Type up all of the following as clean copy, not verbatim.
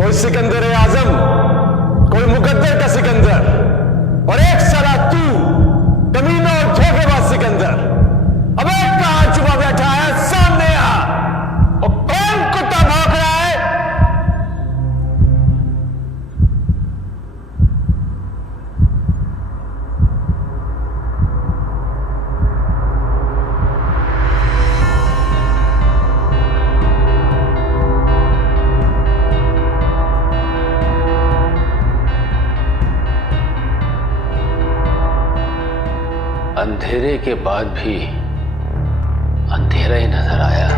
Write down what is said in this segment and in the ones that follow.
कोई सिकंदर आजम, कोई मुकद्दर का सिकंदर, और एक साला तू कमीना और धोखेबाज सिकंदर। अबे कहां छुपा बैठा है? सामने आ। और कौन कुत्ता भौंक रहा है? अंधेरे के बाद भी अंधेरा ही नजर आया।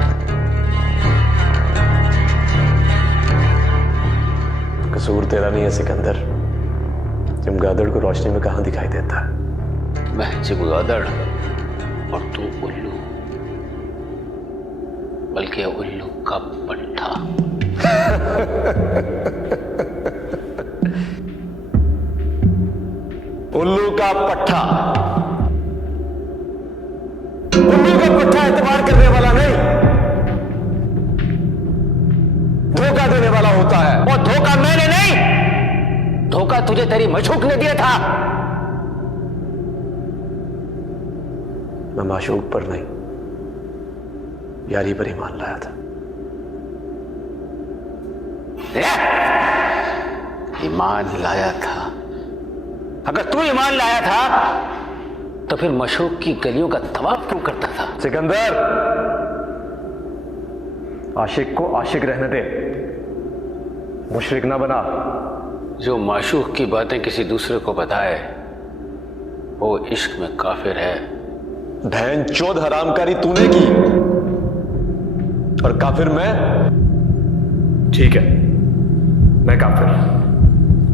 कसूर तेरा नहीं है सिकंदर। चमगादड़ को रोशनी में कहां दिखाई देता है? मैं चमगादड़ और तू उल्लू, बल्कि उल्लू का पट्टा। उल्लू का पट्टा। उल्लू का पट्टा एतबार करने वाला नहीं, धोखा देने वाला होता है। और धोखा मैंने नहीं, धोखा तुझे तेरी मशूक ने दिया था। मैं माशूक पर नहीं, यारी पर ईमान लाया था। ईमान लाया था? अगर तू ईमान लाया था तो फिर मशूक की गलियों का तवाफ क्यों करता था? सिकंदर, आशिक को आशिक रहने दे, मुशरिक ना बना। जो माशूक की बातें किसी दूसरे को बताए वो इश्क में काफिर है। बहन चोद हरामकारी तूने की और काफिर मैं। ठीक है, मैं काफिर।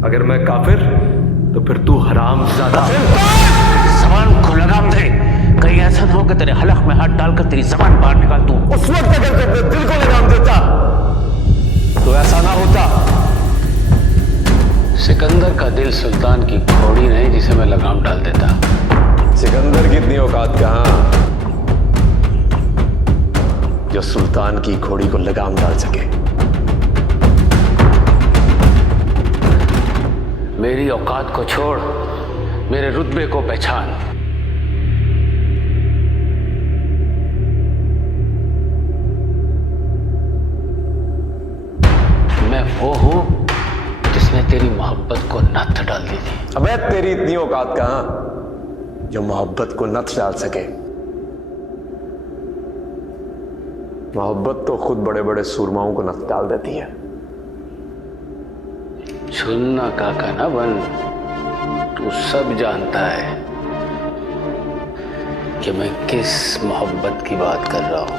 अगर मैं काफिर तो फिर तू हराम ज्यादा। जबान को लगाम दे, कहीं ऐसा ना हो कि तेरे हलक में हाथ डालकर तेरी जबान बाहर निकाल दूं। उस वक्त अगर तू अपने दिल को लगाम देता तो ऐसा ना होता। सिकंदर का दिल सुल्तान की घोड़ी नहीं जिसे मैं लगाम डाल देता। सिकंदर की इतनी औकात कहां जो सुल्तान की घोड़ी को लगाम डाल सके। मेरी औकात को छोड़, मेरे रुतबे को पहचान। मैं वो हूं जिसने तेरी मोहब्बत को नत्थ डाल दी थी। अबे तेरी इतनी औकात कहां जो मोहब्बत को नत्थ डाल सके। मोहब्बत तो खुद बड़े बड़े सूरमाओं को नत्थ डाल देती है। छुन्ना काका ना बन, तू सब जानता है कि मैं किस मोहब्बत की बात कर रहा हूं।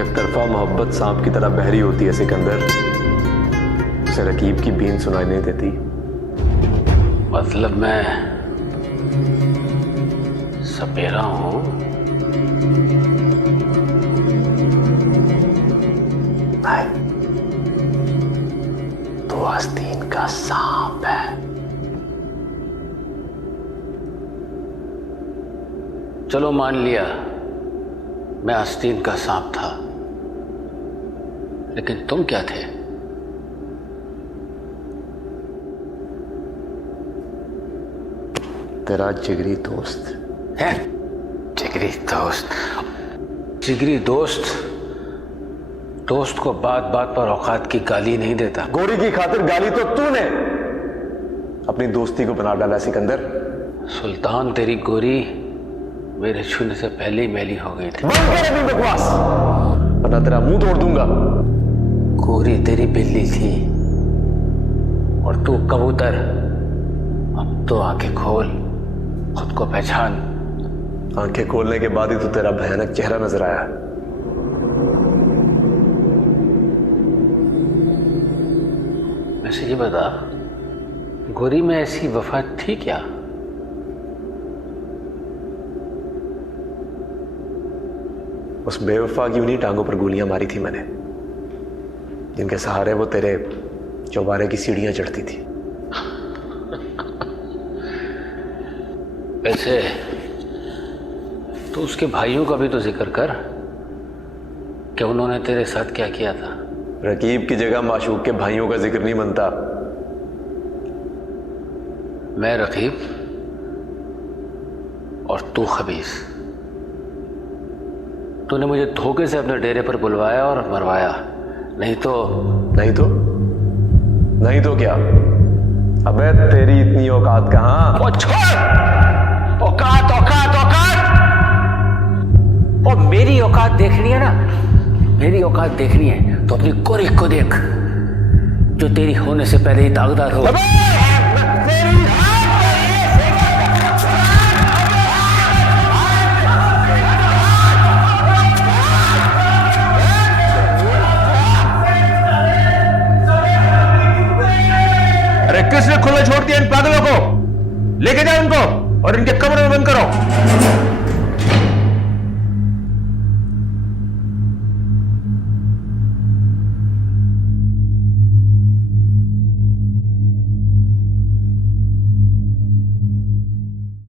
एक तरफा मोहब्बत सांप की तरह बहरी होती है सिकंदर, उसे रकीब की बीन सुनाई नहीं देती। मतलब मैं सपेरा हूं? नहीं, तो आस्तीन का सांप है। चलो मान लिया मैं आस्तीन का सांप था, लेकिन तुम क्या थे? तेरा जिगरी दोस्त है। जिगरी दोस्त? जिगरी दोस्त दोस्त को बात बात पर औकात की गाली नहीं देता। गोरी की खातिर गाली तो तूने अपनी दोस्ती को बना डाला सिकंदर। सुल्तान, तेरी गोरी मेरे छूने से पहले ही मैली हो गई थी। बंद कर अपनी बकवास, वरना तेरा मुंह तोड़ दूंगा। गोरी तेरी बिल्ली थी और तू कबूतर। अब तो आंखें खोल, खुद को पहचान। आंखें खोलने के बाद ही तो तेरा भयानक चेहरा नजर आया। वैसे ये बता, गोरी में ऐसी वफा थी क्या? उस बेवफा की उन्हीं टांगों पर गोलियां मारी थी मैंने, जिनके सहारे वो तेरे चौबारे की सीढ़ियां चढ़ती थी। वैसे तो उसके भाइयों का भी तो जिक्र कर कि उन्होंने तेरे साथ क्या किया था। रकीब की जगह माशूक के भाइयों का जिक्र नहीं बनता। मैं रकीब और तू खबीस। तूने मुझे धोखे से अपने डेरे पर बुलवाया और मरवाया, नहीं तो क्या? अबे तेरी इतनी औकात कहां? ओ छोड़! औकात औकात औकात! ओ मेरी औकात देखनी है ना, मेरी औकात देखनी है तो अपनी कोरिक को देख, जो तेरी होने से पहले ही दागदार हो। अरे किसने खुला छोड़ दिया इन पागलों को? लेके जाओ इनको और इनके कमरे में बंद करो।